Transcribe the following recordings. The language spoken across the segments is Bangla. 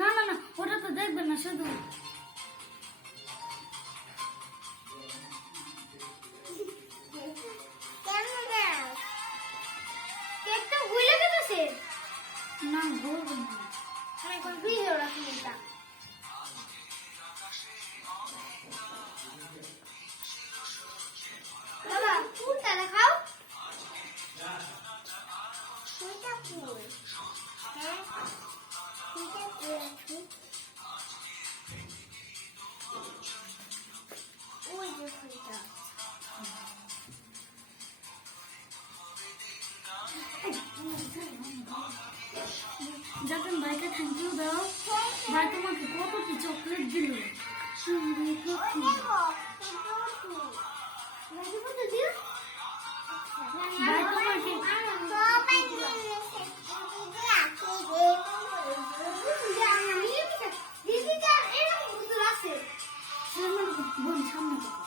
না না না, ওটা তো দেখবে না শুধু। কেকটা ভুলে গেছে না বলবো না, আমি কোন ভিডিও রাখি এটা বাবা ফুলটা দেখাও ফুলটা ফুল হ্যাঁ ফুলটা ফুল আছে ওই যে ফুলটা যখন ভাইকে থ্যাংক ইউ দাও, ভাই তোমাকে কত কি চকলেট দিল। ভাই তোমাকে বোন সামনে দেখো।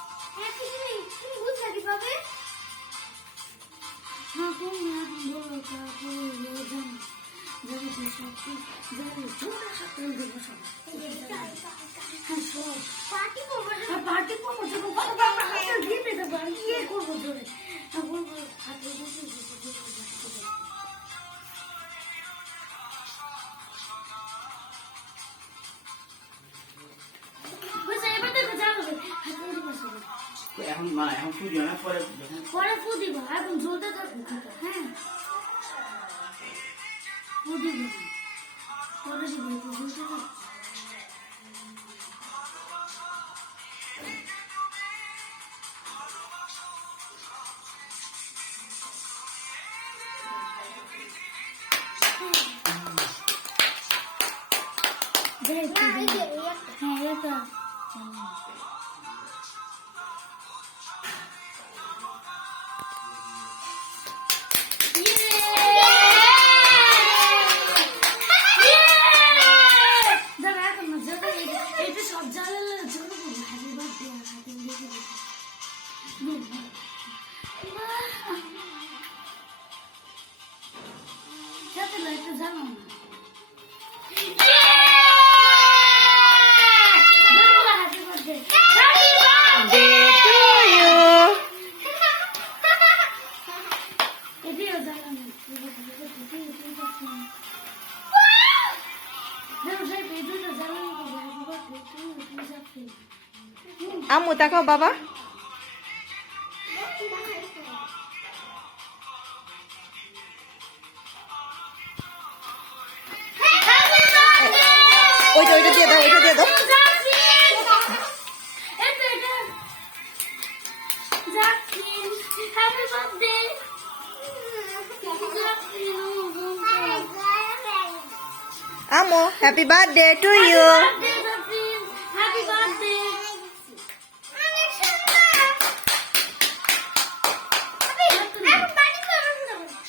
হ্যাঁ তুমি এখন বলো, তারপরে জানো যাবে কি সব যাবে ছোট সাথে দেবো সব। হ্যাঁ সব পার্টি করবো, যখন কথা হাতে দিতে দেবো আর ইয়ে করবো ধরে বলবো হাতে এবার দেখো যাবে হাতে এখন না, এখন ফু দিও না, পরে পরে ফু দিব, এখন জ্বলতে থাকবো। হ্যাঁ ফু দিব পরে দিব, জ্বলতে থাকবো। হ্যাঁ এটা সব জ্বালানোর জন্য হ্যাপি বার্থডে হাতে লিখে যাতে লাইটটা জ্বালাও না। আম্মু তাকাও বাবা। ওইটা দিয়ে দাও, ওইটা দিয়ে দাও। আম্মু happy birthday to you. Happy birthday.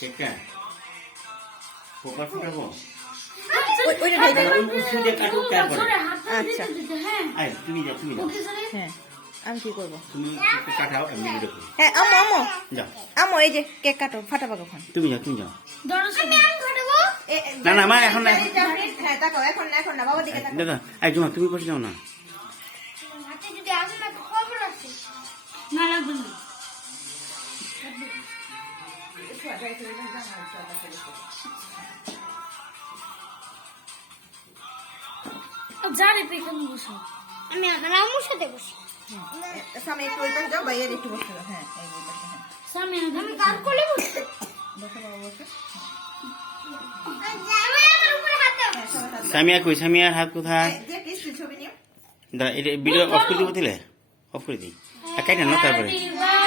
কেকটা পোকা ফুটাবো। ওইটা ঢেলে দাও। ফু দিয়ে কাটো তারপরে। আচ্ছা আয় তুমি যাও, তুমি যাও, হ্যাঁ আমি কি করবো? তুমি একটু কাটাও, আমি ভিডিও করি। হ্যাঁ আম্মু আম্মু যাও আম্মু এই যে কেক কাটো, ফাটাবা কখন? তুমি যাও, তুমি যাও। না না না মা এখন না, এখন হ্যাঁ তাকাও, এখন না, এখন না, বাবার দিকে তাকাও। দেখো আই জমা তুমি বসে যাও না। না লাগবে না। যারে পেখানে বসো, আমি আমার আম্মুর সাথে বসি সামনে একটু ওই পাশে যাও, বাইরে একটু বসে দাও। হ্যাঁ এই ওই পাশে, হ্যাঁ সামনে আমি কার কোলে বসি বসো বাবা বসো। আমার উপরে হাত দাও হ্যাঁ সবার হাত দাও। সামিয়া কই, সামিয়ার হাত কোথায়? যে কৃষ্ণ ছবি নিও। দাঁড়া, এটা ভিডিও অফ করে দিব, দিলে অফ করে দিই। আর কাইটা না তারপরে Happy